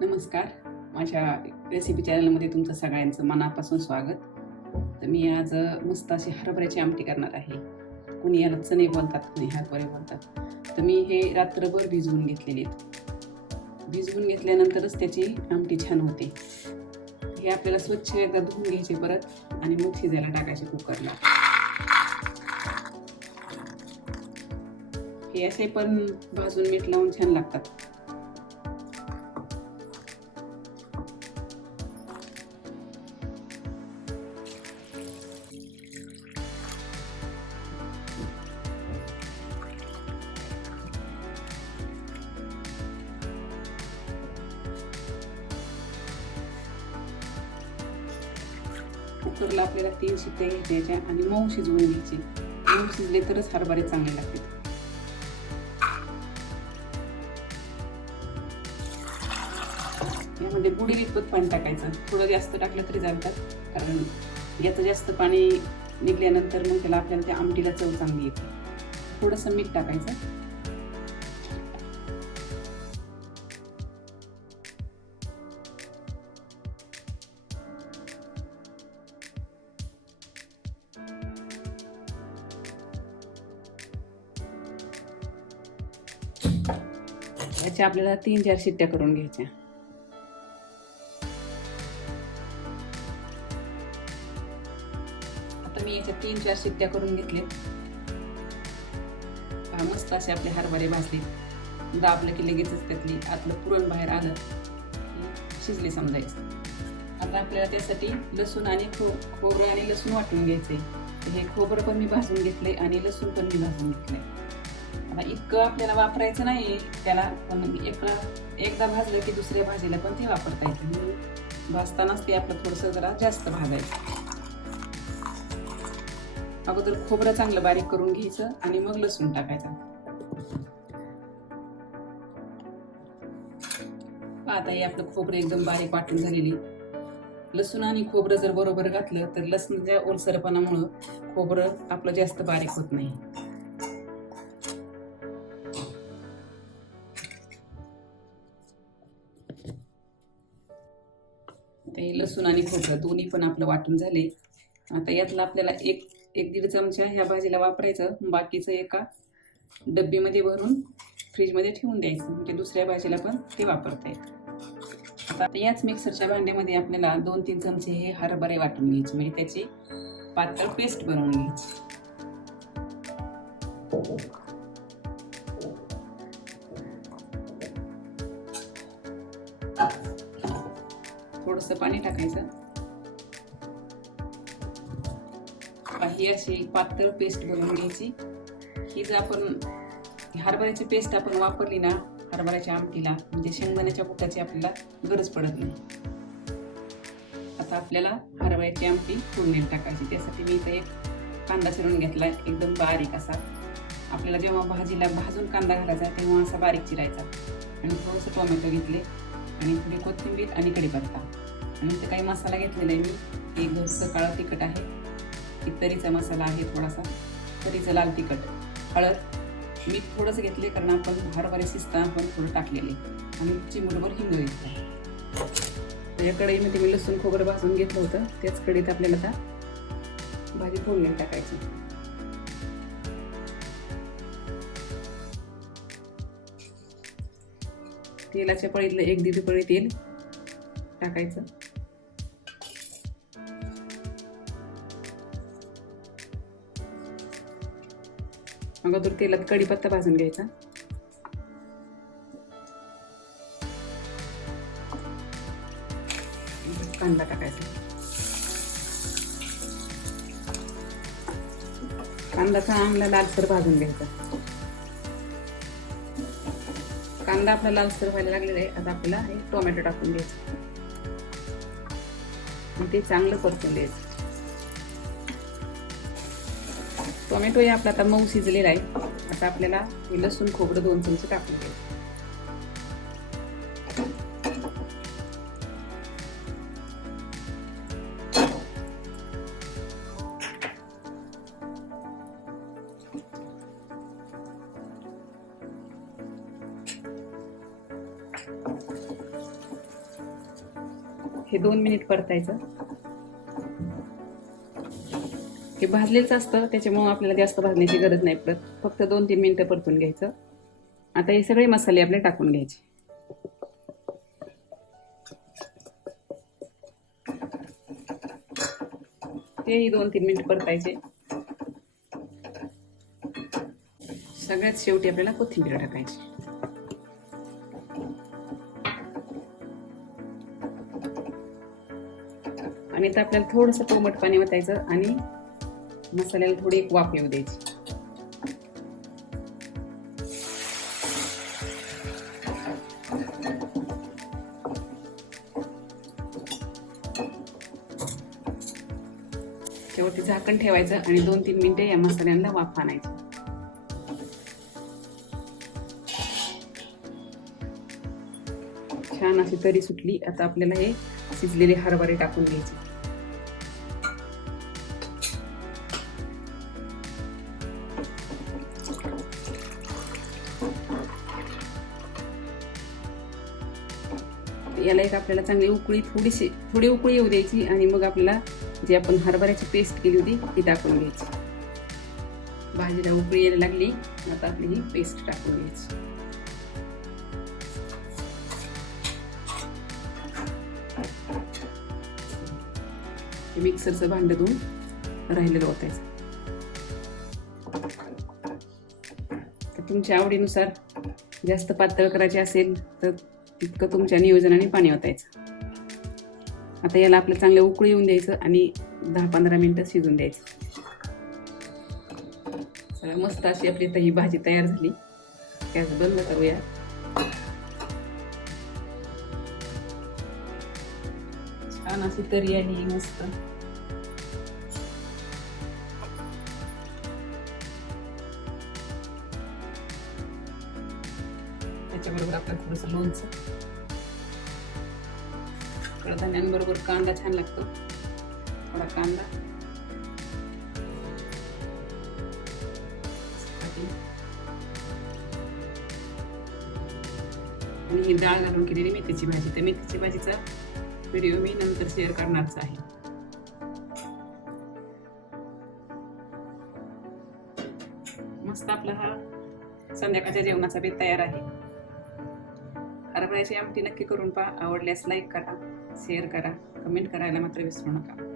नमस्कार. माझ्या रेसिपी चॅनलमध्ये तुमचं सगळ्यांचं मनापासून स्वागत. तर मी आज मस्त अशी हरभऱ्याची आमटी करणार आहे. कुणी याला चणे बोलतात कुणी हरभरे बोलतात. तर मी हे रात्रभर भिजवून घेतलेले आहेत. भिजवून घेतल्यानंतरच त्याची आमटी छान होते. हे आपल्याला स्वच्छ एकदा धुवून घ्यायचे परत आणि मग शिजायला टाकायचे कुकरला. हे असे पण भाजून मीठ लावून छान लागतात. कुकरला आपल्याला तीन शिट्ट्या घ्यायच्या आणि मऊ शिजवून घ्यायचे मऊ शिजले तरच हरभरे चांगले लागतात. यामध्ये बुडी विकत पाणी टाकायचं. थोडं जास्त टाकलं तरी चालतात कारण याचं जास्त पाणी निघल्यानंतर मग त्याला आपल्याला त्या आमटीला चव चांगली येते. थोडंसं मीठ टाकायचं. याच्या आपल्याला तीन चार शिट्ट्या करून घ्यायच्या. आता मी याच्या तीन चार शिट्ट्या करून घेतले पहा, मस्त असे आपले हरभरे भाजले. दाबलं की लगेचच त्यातली आतलं पुरण बाहेर आलं शिजले समजायचं. आता आपल्याला त्यासाठी लसूण आणि खो खोबरं आणि लसूण वाटून घ्यायचे हे खोबरं पण मी भाजून घेतले आणि लसूण पण मी भाजून घेतले आता इतकं आपल्याला वापरायचं नाही त्याला पण एकदा एकदा भाजलं की दुसऱ्या भाजीला पण ते वापरता येते. भाजतानाच ते आपलं थोडंसं जरा जास्त भाजायचं. अगोदर खोबरं चांगलं बारीक करून घ्यायचं आणि मग लसूण टाकायचा. आता हे आपलं खोबरं एकदम बारीक वाटून झालेली. लसूण आणि खोबरं जर बरोबर घातलं तर लसणाच्या ओलसरपणामुळं खोबरं आपलं जास्त बारीक होत नाही. ते लसूण आणि खोबरं दोन्ही पण आपलं वाटून झाले. आता यातलं आपल्याला एक एक दीड चमचा ह्या भाजीला वापरायचं. बाकीचं एका डब्बीमध्ये भरून फ्रीजमध्ये ठेवून द्यायचं. म्हणजे दुसऱ्या भाजीला पण ते वापरता येतं. आता याच मिक्सरच्या भांड्यामध्ये आपल्याला दोन तीन चमचे हे हरभरे वाटून घ्यायचे. म्हणजे त्याची पातळ पेस्ट बनवून घ्यायची. थोडंसं पाणी टाकायचं. ही अशी पातळ पेस्ट बनवून घ्यायची. ही जर आपण हरभऱ्याची पेस्ट आपण वापरली ना हरभऱ्याच्या आमटीला म्हणजे शेंगदाण्याच्या कुटाची आपल्याला गरज पडत नाही. आता आपल्याला हरभऱ्याची आमटी फोडणीला टाकायची. त्यासाठी मी इथं एक कांदा चिरून घेतला एकदम बारीक असा. आपल्याला जेव्हा भाजीला भाजून कांदा घालायचा तेव्हा असा बारीक चिरायचा. आणि थोडंसं टोमॅटो घेतले. आणि थोडी कोथिंबीर आणि कढीपत्ता आणि इथं काही मसाला घेतलेला आहे मी. एक घरचं काळं तिखट आहे. एक तरीचा मसाला आहे थोडासा. तरीचं लाल तिखट. हळद. मीठ थोडंसं घेतले कारण आपण हरभरे शिजता आपण थोडं टाकलेले. आणि चिमूटभर हिंग घेतला त्या कढईमध्ये मी लसूण खोबरं भाजून घेतलं होतं. त्याच कढईत आपल्याला आता भाजी फोडणी टाकायची. तेलाच्या पळीतलं एक दीड पळी तेल टाकायचं. अगोदर तेलात कढीपत्ता भाजून घ्यायचा. कांदा टाकायचा. कांदा चांगला लालसर भाजून घ्यायचा. कांदा आपला लालसर व्हायला लागलेला आहे. आता आपल्याला हे टोमॅटो टाकून द्यायचं आणि ते चांगलं परतून द्यायचं टोमॅटो हे आपला आता मऊ शिजलेला आहे. आता आपल्याला हे लसूण खोबरं दोन चमचे टाकून द्यायचं हे दोन मिनिट परतायचं. हे भाजलेलंच असतं त्याच्यामुळं आपल्याला जास्त भाजण्याची गरज नाही पडत. फक्त दोन तीन मिनिटं परतून घ्यायचं. आता हे सगळे मसाले आपले टाकून घ्यायचे. तेही दोन तीन मिनिट परतायचे. सगळ्यात शेवटी आपल्याला कोथिंबीर टाकायची. आणि आता आपल्याला थोडंसं कोमट पाणी ओतायचं आणि मसाल्याला थोडी एक वाफ येऊ द्यायची. शेवटी झाकण ठेवायचं आणि दोन तीन मिनिटे या मसाल्यांना वाफ आणायचं. छान अशी तरी सुटली. आता आपल्याला हे शिजलेले हरभरे टाकून घ्यायचे. याला एक आपल्याला चांगली उकळी थोडीशी थोडी उकळी येऊ द्यायची आणि मग आपल्याला जी आपण हरभऱ्याची पेस्ट केली होती ती टाकून घ्यायची. भाजीला उकळी यायला लागली आता आपली ही पेस्ट टाकून घ्यायची. मिक्सरचं भांड धुवून राहिलेलं ओतायचं. तर तुमच्या आवडीनुसार जास्त पातळ करायचे असेल तर इतकं तुमच्या नियोजनाने पाणी ओतायचं. आता याला आपलं चांगलं उकळी येऊन द्यायचं आणि दहा पंधरा मिनटं शिजून द्यायचं. चला मस्त अशी आपली आता ही भाजी तयार झाली. गॅस बंद करूया. छान अशी तरी आली मस्त. त्याच्याबरोबर आपल्याला थोडंसं लोणचं. कडधान्यांबरोबर कांदा छान लागतो. थोडा कांदा. आणि ही डाळ घालून केलेली मेथीची भाजी. तर मेथीची भाजीचा व्हिडिओ मी नंतर शेअर करणारच आहे. मस्त आपला हा संध्याकाळच्या जेवणाचा बेत तयार आहे. हरभऱ्याची आमटी नक्की करून पहा. आवडल्यास लाईक करा शेअर करा कमेंट करायला मात्र विसरू नका.